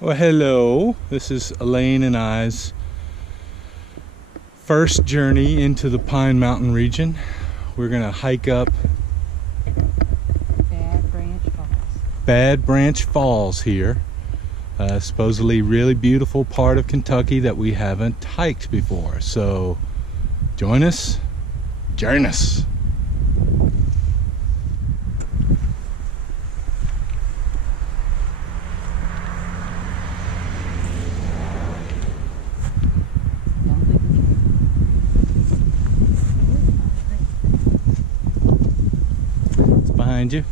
Well, hello. This is Laney and I's first journey into the Pine Mountain region. We're going to hike up Bad Branch Falls here. Supposedly really beautiful part of Kentucky that we haven't hiked before. So join us. Join us. It's behind you.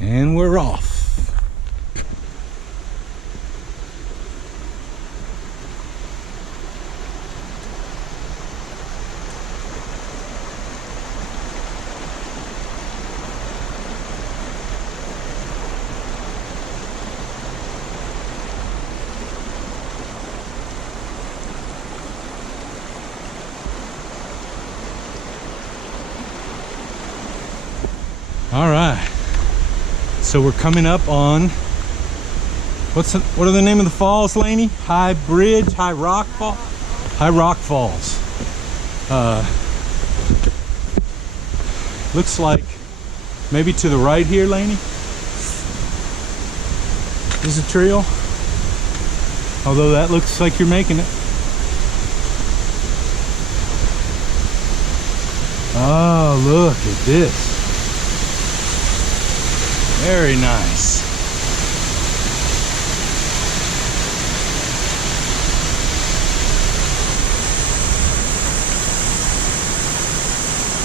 And we're off. All right. So we're coming up on what are the name of the falls, Laney? High Rock Falls. Looks like maybe to the right here, Laney. Is a trail. Although that looks like you're making it. Oh, look at this. Very nice.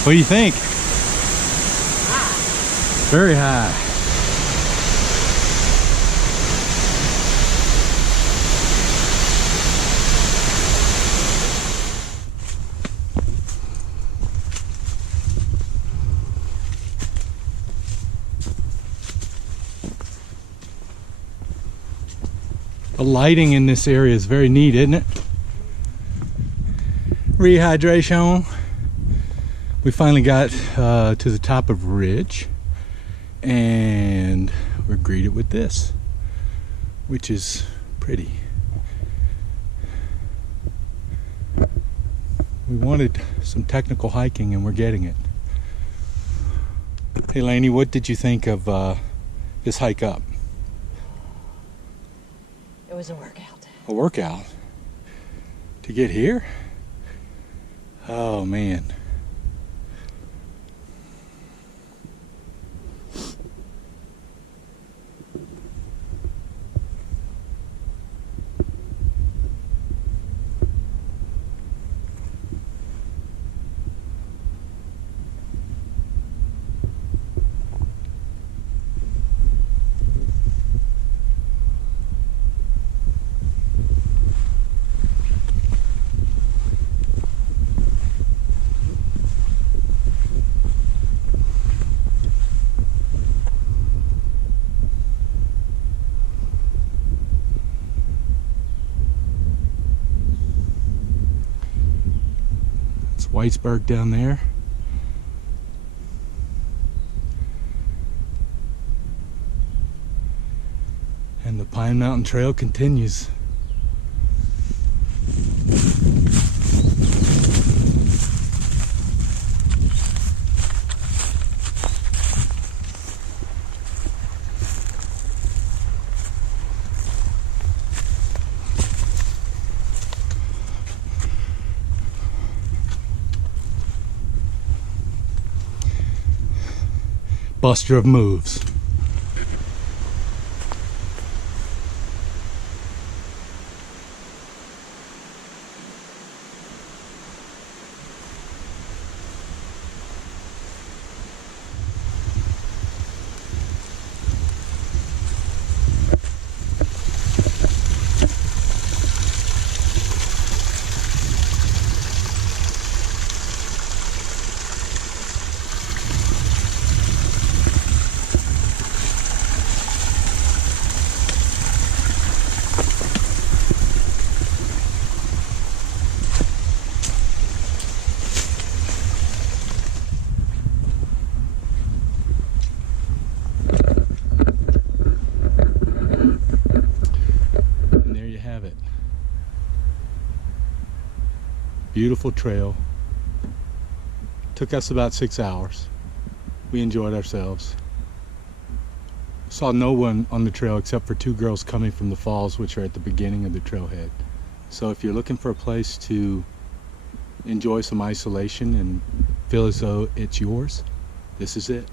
What do you think? High. Very high. The lighting in this area is very neat, isn't it? Rehydration. We finally got to the top of a ridge and we're greeted with this, which is pretty. We wanted some technical hiking and we're getting it. Hey Laney, what did you think of this hike up? It was a workout. A workout? To get here? Oh man. Whitesburg down there. And the Pine Mountain Trail continues. Buster of moves. beautiful trail. Took us about 6 hours. We enjoyed ourselves. Saw no one on the trail except for 2 girls coming from the falls, which are at the beginning of the trailhead. So if you're looking for a place to enjoy some isolation and feel as though it's yours, this is it.